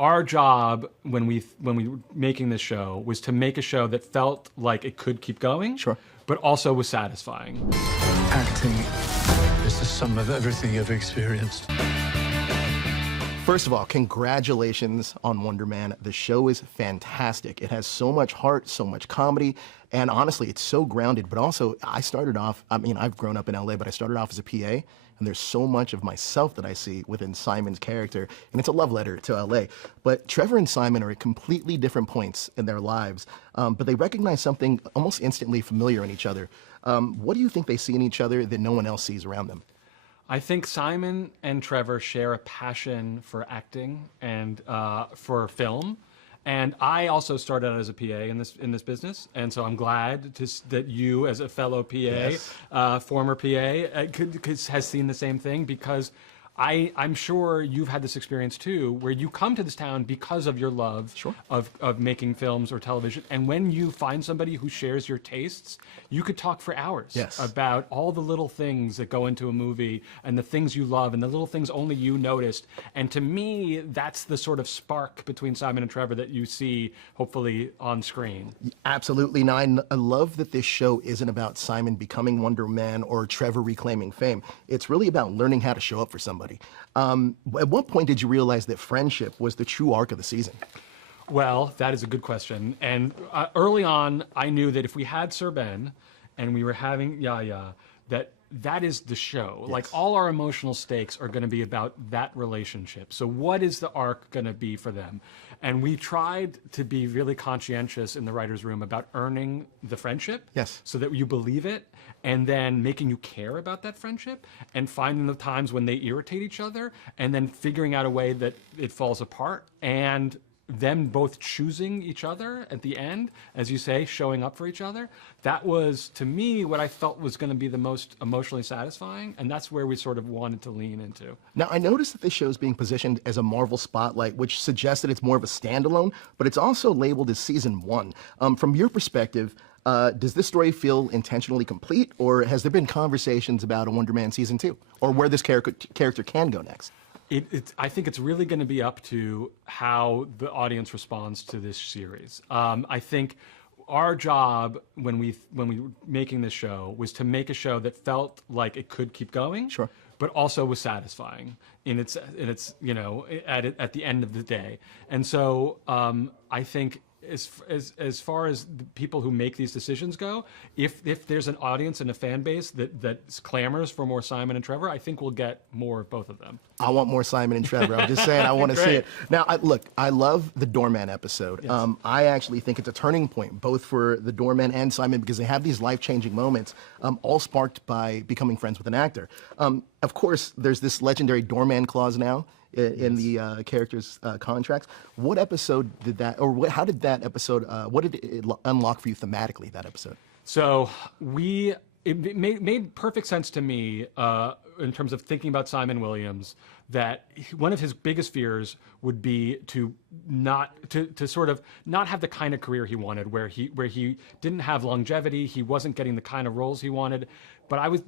our job when we were making this show was to make a show that felt like it could keep going, Sure. but also was satisfying. Acting is the sum of everything you've experienced. First of all, congratulations on Wonder Man. The show is fantastic. It has so much heart, so much comedy, and honestly, it's so grounded. But also, I started off, I mean, I've grown up in LA, but I started off as a PA, and there's so much of myself that I see within Simon's character, and it's a love letter to LA. But Trevor and Simon are at completely different points in their lives, but they recognize something almost instantly familiar in each other. What do you think they see in each other that no one else sees around them? I think Simon and Trevor share a passion for acting and for film. And I also started out as a PA in this business, and so I'm glad that you, as a fellow PA, Yes. former PA, has seen the same thing, because I'm sure you've had this experience too, where you come to this town because of your love Sure. of making films or television, and when you find somebody who shares your tastes, you could talk for hours Yes. about all the little things that go into a movie and the things you love and the little things only you noticed. And to me, that's the sort of spark between Simon and Trevor that you see, hopefully, on screen. Absolutely. Now, I love that this show isn't about Simon becoming Wonder Man or Trevor reclaiming fame. It's really about learning how to show up for somebody. At what point did you realize that friendship was the true arc of the season? Well, that is a good question. And early on, I knew that if we had Sir Ben and we were having Yaya, that is the show. Yes. Like, all our emotional stakes are going to be about that relationship. So what is the arc going to be for them? And we tried to be really conscientious in the writer's room about earning the friendship. Yes. So that you believe it, and then making you care about that friendship, and finding the times when they irritate each other, and then figuring out a way that it falls apart, and them both choosing each other at the end, as you say, showing up for each other. That was, to me, what I felt was going to be the most emotionally satisfying, and that's where we sort of wanted to lean into. Now, I noticed that this show is being positioned as a Marvel spotlight, which suggests that it's more of a standalone, but it's also labeled as season 1. From your perspective, does this story feel intentionally complete, or has there been conversations about a Wonder Man season 2, or where this character can go next? I think it's really going to be up to how the audience responds to this series. I think our job when we were making this show was to make a show that felt like it could keep going, Sure. but also was satisfying in its at the end of the day. And so I think, as far as the people who make these decisions go, if there's an audience and a fan base that clamors for more Simon and Trevor, I think we'll get more of both of them. I want more Simon and Trevor. I'm just saying, I want to see it. Now, look, I love the Doorman episode. Yes. I actually think it's a turning point, both for the Doorman and Simon, because they have these life-changing moments, all sparked by becoming friends with an actor. Of course, there's this legendary Doorman clause now in the characters' contracts. What episode did that, or how did that episode, what did it unlock for you thematically, that episode? So it made perfect sense to me in terms of thinking about Simon Williams, that one of his biggest fears would be to sort of not have the kind of career he wanted, where he didn't have longevity, he wasn't getting the kind of roles he wanted. But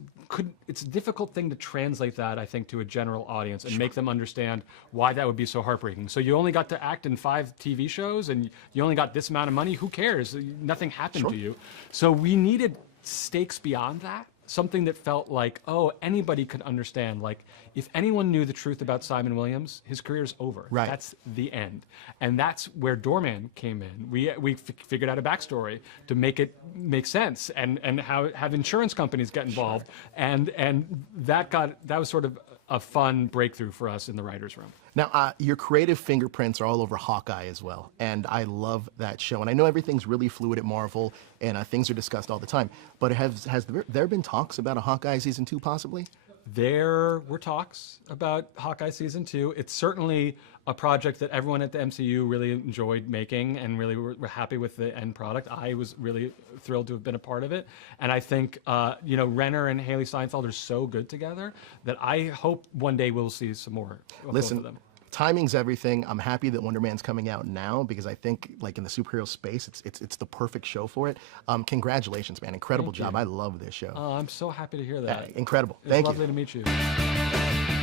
it's a difficult thing to translate that, I think, to a general audience and make them understand why that would be so heartbreaking. So you only got to act in 5 TV shows and you only got this amount of money. Who cares? Nothing happened to you. So we needed stakes beyond that. Something that felt like, oh, anybody could understand. Like, if anyone knew the truth about Simon Williams, his career's over. Right. That's the end. And that's where Doorman came in. We figured out a backstory to make it make sense, and have insurance companies get involved. Sure. And that was sort of a fun breakthrough for us in the writer's room. Now, your creative fingerprints are all over Hawkeye as well, and I love that show. And I know everything's really fluid at Marvel, and things are discussed all the time. But has there been talks about a Hawkeye season 2 possibly? There were talks about Hawkeye season 2. It's certainly a project that everyone at the MCU really enjoyed making and really were happy with the end product. I was really thrilled to have been a part of it. And I think, Renner and Haley Steinfeld are so good together that I hope one day we'll see some more of both of them. Timing's everything. I'm happy that Wonder Man's coming out now, because I think, like, in the superhero space, it's the perfect show for it. Congratulations, man! Incredible job. I love this show. I'm so happy to hear that. Incredible. It's Thank you. lovely to meet you.